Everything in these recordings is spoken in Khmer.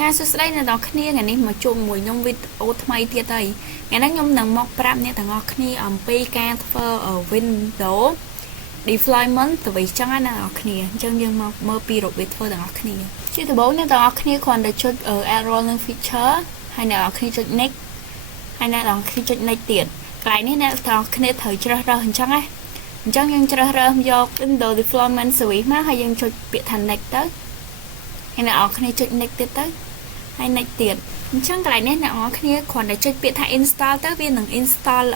ចាសួស្តីអ្នកនរគ្នាថ្ងៃនេះមកជួបមួយខ្ញុំវីដេអូថ្មីទៀតហើយថ្ងៃនេះខ្ញុំនឹងមកប្រាប់អ្នកទាំងអស់គ្នាអំពីការធ្វើ Windows deployment ទៅវិញចឹងណាអ្នកនរគ្នាអញ្ចឹងយើងមកមើលពីរបៀបធ្វើទាំងអស់គ្នាជាដំបូងអ្នកទាំងអស់គ្នាគ្រាន់តែចុច add role និង feature ហើយអ្នកនរគ្នាចុច next ហើយអ្នកនរគ្នាចុច next ទៀតកន្លែងនេះអ្នកទាំងអស់គ្នាត្រូវជ្រើសរើសអញ្ចឹងណាអញ្ចឹងយើងជ្រើសរើសយក Windows deployment service មកហើយយើងចុចពាក្យថា next ទៅហើយអ្នកនរគ្នាចុច next ទៀតទៅហើយ next ទៀតអញ្ចឹងកន្លែងនេះអ្នកនរគ្នាគ្រាន់តែចុចពាក្យថា install ទៅវានឹង install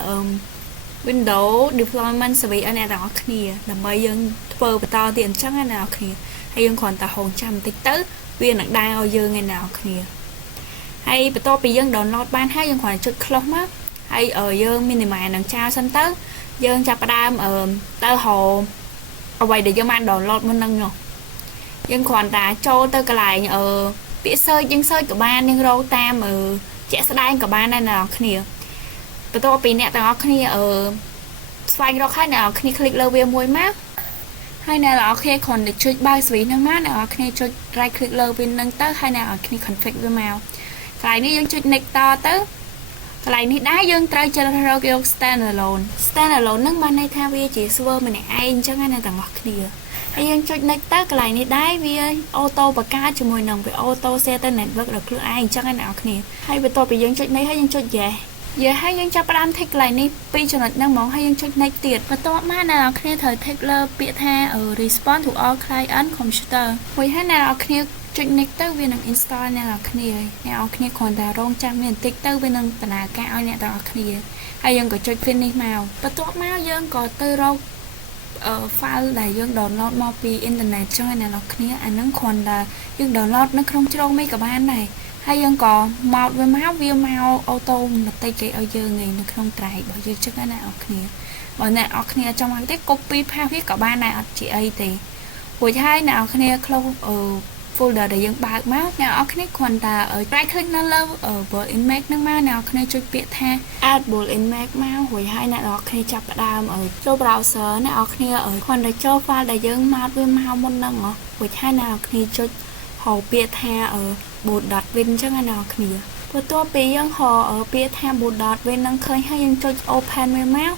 Windows deployment service ឲ្យអ្នកនរគ្នាដើម្បីយើងធ្វើបន្តទៀតអញ្ចឹងណាអ្នកនរគ្នាហើយយើងគ្រាន់តែរងចាំបន្តិចទៅវានឹងដើរឲ្យយើងឯអ្នកនរគ្នាហើយបន្ទាប់ពីយើង download បានហើយយើងគ្រាន់តែចុច close មកហើយយើង minimal នឹងចោលសិនទៅយើងចាប់ផ្ដើមទៅរកអ្វីដែលយើងបាន download មុនហ្នឹងនោះយើងគ្រាន់តែចូលទៅកន្លែងពាក្យ search យើង search ក៏បានយើងរកតាមជាក់ស្ដែងក៏បានដែរអ្នកនរគ្នាបន្ទាប់ពីអ្នកទាំងអស់គ្នាស្វែងរកហើយអ្នកនរគ្នា click លើវាមួយមកហើយអ្នកនរគ្នាគ្រាន់តែចុចបើក service ហ្នឹងមកអ្នកនរគ្នាចុច right click លើវាហ្នឹងទៅហើយអ្នកនរគ្នា config វាមកកន្លែងនេះយើងចុច next តទៅកន្លែងនេះដែរយើងត្រូវជ្រើសរើសយក standalone ហ្នឹងបានន័យថាវាជា server ម្នាក់ឯងអញ្ចឹងណាអ្នកទាំងអស់គ្នាហើយយើងចុច next ទៅកន្លែងនេះដែរវាអូតូបង្កើតជាមួយនឹងវាអូតូ set ទៅ network ដល់ខ្លួនឯងអញ្ចឹងណាអ្នកនរគ្នាហើយបន្ទាប់ពីយើងចុច next ហើយយើងចុច yes ហើយយើងចាប់ផ្ដើម tick កន្លែងនេះពីរចំណុចហ្នឹងហ្មងហើយយើងចុច next ទៀតបន្ទាប់មកអ្នកនរគ្នាត្រូវ tick លើពាក្យថា respond to all client computer មួយហើយអ្នកនរគ្នាចុច next ទៅវានឹង install អ្នកនរគ្នាហើយអ្នកនរគ្នាគ្រាន់តែរងចាំមានបន្តិចទៅវានឹងដំណើរការឲ្យអ្នកទាំងអស់គ្នាហើយយើងក៏ចុច finish មកបន្ទាប់មកយើងក៏ទៅរកfile ដែលយើង download មកពី internet ចឹងអ្នកនរគ្នាអាហ្នឹងគ្រាន់តែយើង download នៅក្នុងជ្រងមេក៏បានដែរហើយយើងក៏មកវាមកអូតូបន្តិចគេឲ្យយើងឯនៅក្នុង drive របស់យើងចឹងណាអ្នកនរគ្នាបើអ្នកនរគ្នាចង់មកទេ copy paste វាក៏បានដែរអត់ជាអីទេរួចហើយអ្នកនរគ្នា close folder ដែលយើងបើកមកអ្នកនរគ្នាគ្រាន់តែ right click នៅលើ bullet image ហ្នឹងមកអ្នកនរគ្នាចុចពាក្យថា add bullet image មករួចហើយអ្នកនរគ្នាចាប់ផ្ដើមចូល browser អ្នកនរគ្នាគ្រាន់តែចូល file ដែលយើងមកវាមកមុនហ្នឹងរួចហើយអ្នកនរគ្នាចុចហៅពាក្យថា boot.win អញ្ចឹងអ្នកនរគ្នាបន្ទាប់ពីយើងហៅពាក្យថា boot.win ហ្នឹងឃើញហើយយើងចុច open វាមក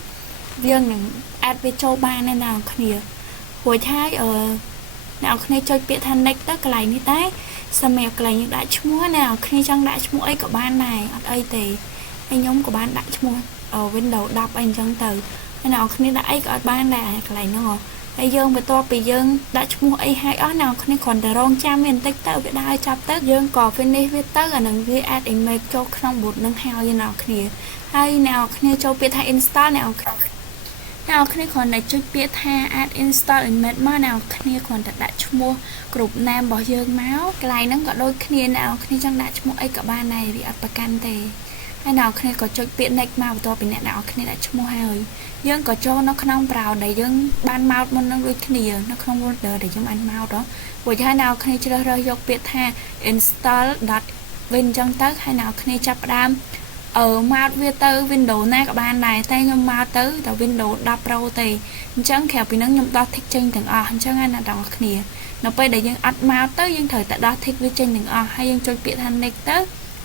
យើងនឹង add វាចូលបានអ្នកនរគ្នារួចហើយអ្នកគ្នាចុចពាក្យថា next ទៅកន្លែងនេះដែរសម្រាប់កន្លែងយើងដាក់ឈ្មោះអ្នកគ្នាចង់ដាក់ឈ្មោះអីក៏បានដែរអត់អីទេហើយខ្ញុំក៏បានដាក់ឈ្មោះ Windows 10អីអញ្ចឹងទៅហើយអ្នកគ្នាដាក់អីក៏អត់បានដែរកន្លែងហ្នឹងហើយយើងបន្ទាប់ពីយើងដាក់ឈ្មោះអីហើយអស់អ្នកគ្នាគ្រាន់តែរងចាំវាបន្តិចទៅវាដើរចាប់ទៅយើងក៏ finish វាទៅអានឹងវា add image ចូលក្នុង boot នឹងហើយអ្នកគ្នាហើយអ្នកគ្នាចូលពាក្យថា install អ្នកគ្នាគ្រាន់តែចុចពាក្យថា add install image មកអ្នកគ្នាគ្រាន់តែដាក់ឈ្មោះ group name របស់យើងមកកន្លែងហ្នឹងក៏ដូចគ្នាអ្នកគ្នាចង់ដាក់ឈ្មោះអីក៏បានដែរវាអត់ប្រកាន់ទេហើយអ្នកគ្នាក៏ចុចពាក្យ next មកបន្ទាប់ពីអ្នកគ្នាដាក់ឈ្មោះហើយយើងក៏ចូលនៅក្នុង browser ដែលយើងបានមកមុននឹងដូចគ្នានៅក្នុង folder ដែលយើងបានមករួចហើយអ្នកគ្នាជ្រើសរើសយកពាក្យថា install.win ចឹងទៅហើយអ្នកគ្នាចាប់ផ្ដើមមកវាទៅ Windows ណាក៏បានដែរតែខ្ញុំមកទៅ Windows 10 Pro ទេអញ្ចឹងក្រៅពីហ្នឹងខ្ញុំដោះ tick ចេញទាំងអស់អញ្ចឹងណាអ្នកទាំងអស់គ្នានៅពេលដែលយើងអត់មកទៅយើងត្រូវតែដោះ tick វាចេញទាំងអស់ហើយយើងចុចពាក្យថា next ទៅ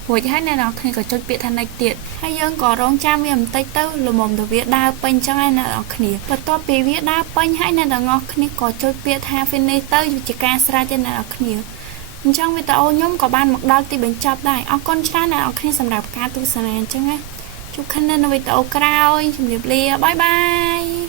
រួចហើយអ្នកទាំងអស់គ្នាក៏ចុចពាក្យថា next ទៀតហើយយើងក៏រងចាំវាបន្តិចទៅល្មមទៅវាដើរពេញអញ្ចឹងហើយអ្នកទាំងអស់គ្នាបន្ទាប់ពីវាដើរពេញហើយអ្នកទាំងអស់គ្នាក៏ចុចពាក្យថា finish ទៅជាការស្រេចទេអ្នកទាំងអស់គ្នាអញ្ចឹងវីដេអូខ្ញុំក៏បានមកដល់ទីបញ្ចប់ដែរអរគុណច្រើនអ្នកនរគ្នាសម្រាប់ការទស្សនាអញ្ចឹងណាជួបគ្នានៅវីដេអូក្រោយជម្រាបលាបាយបាយ